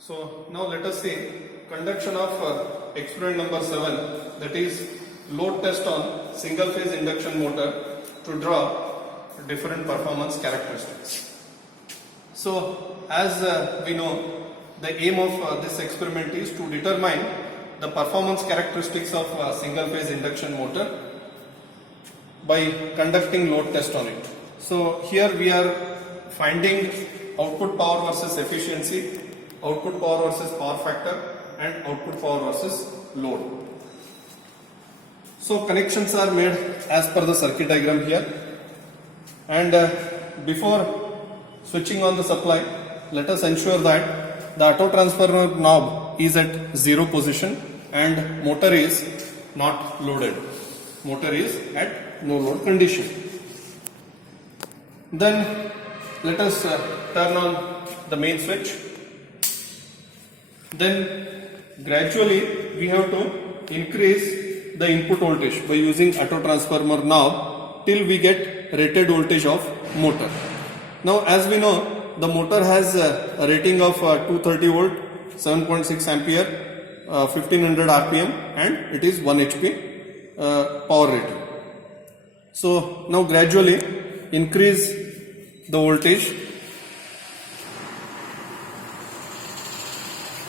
So now let us see conduction of experiment number 7, that is load test on single phase induction motor to draw different performance characteristics. So as we know, the aim of this experiment is to determine the performance characteristics of single phase induction motor by conducting load test on it. So here we are finding output power versus efficiency, output power versus power factor, and output power versus load. So connections are made as per the circuit diagram here, and before switching on the supply, let us ensure that the auto transformer knob is at 0 position and motor is not loaded. Motor is at no load condition. Then let us turn on the main switch. Then gradually we have to increase the input voltage by using auto transformer knob till we get rated voltage of motor. Now as we know, the motor has a rating of 230 volt, 7.6 ampere, 1500 rpm, and it is 1 HP power rating. So now gradually increase the voltage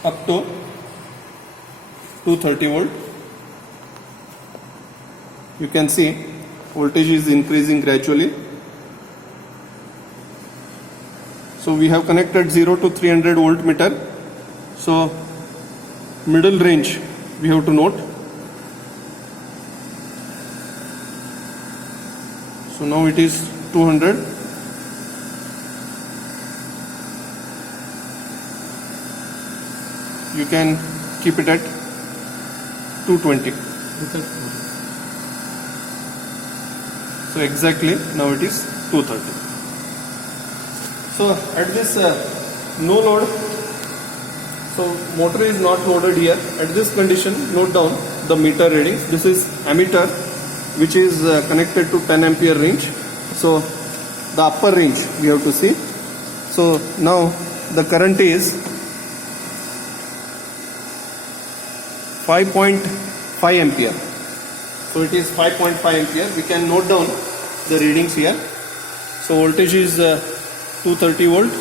up to 230 volt. You can see voltage is increasing gradually. So we have connected 0 to 300 volt meter. So middle range we have to note. So now it is 200. You can keep it at 220. So exactly now it is 230. So at this no load, so motor is not loaded here. At this condition, note down the meter readings. This is ammeter which is connected to 10 ampere range. So the upper range we have to see. So now the current is 5.5 ampere. So it is 5.5 ampere. We can note down the readings here. So voltage is 230 volt,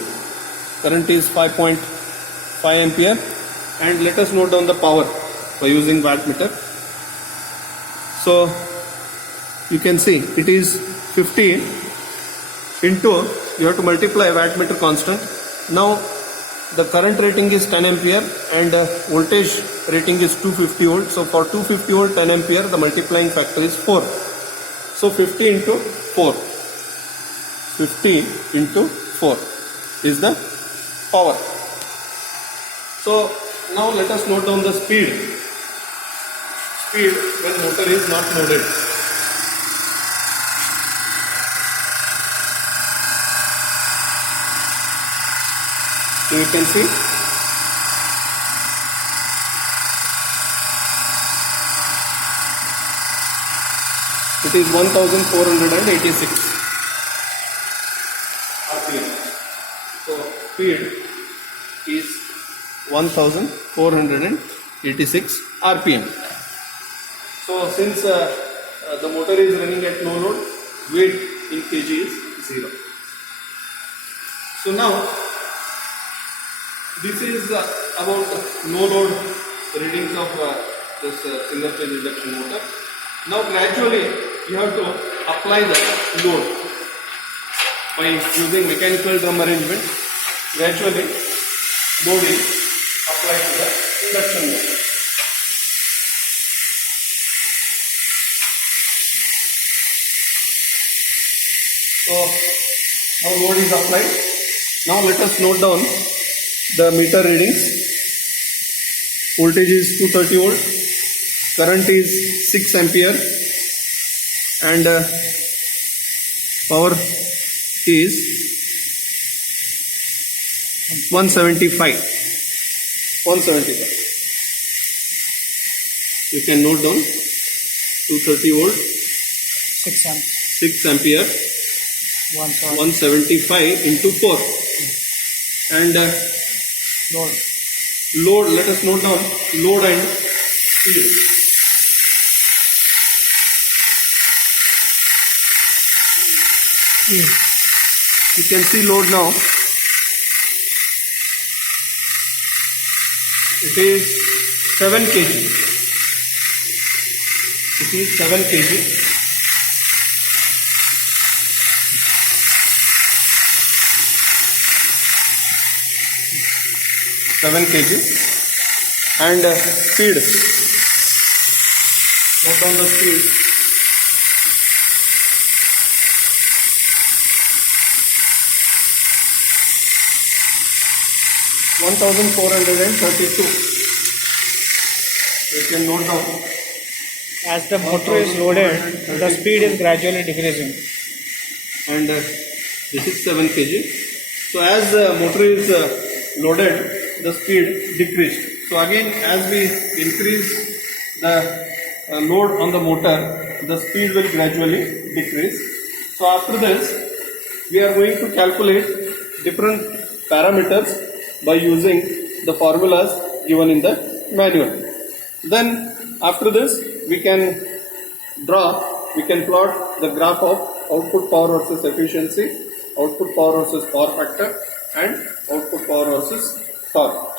current is 5.5 ampere, and let us note down the power by using wattmeter. So you can see it is 50 into, you have to multiply wattmeter constant. Now the current rating is 10 ampere and voltage rating is 250 volt. So for 250 volt 10 ampere, the multiplying factor is 4. So 50 into 4. 50 into 4 is the power. So now let us note down the speed. Speed when motor is not loaded. So you can see it is 1486 RPM. So speed is 1486 RPM. So since the motor is running at no load, weight in kg is 0. So now this is about no load readings of this single phase induction motor. Now gradually you have to apply the load by using mechanical drum arrangement. Gradually load is applied to the induction motor. So now load is applied. Now let us note down the meter readings. Voltage is 230 volt, current is 6 ampere, and power is 175. You can note down 230 volt, 6 ampere, 175 into 4, and load, let us note down load and speed. You can see load now. It is 7 kg. It is 7 kg. And speed. Note down the speed. (1,432). You can note down. As the motor is loaded, the speed is gradually decreasing. And this is 7 kg. So as the motor is loaded, the speed decreased. So again, as we increase the load on the motor, the speed will gradually decrease. So after this, we are going to calculate different parameters by using the formulas given in the manual. Then after this, we can plot the graph of output power versus efficiency, output power versus power factor, and output power versus torque.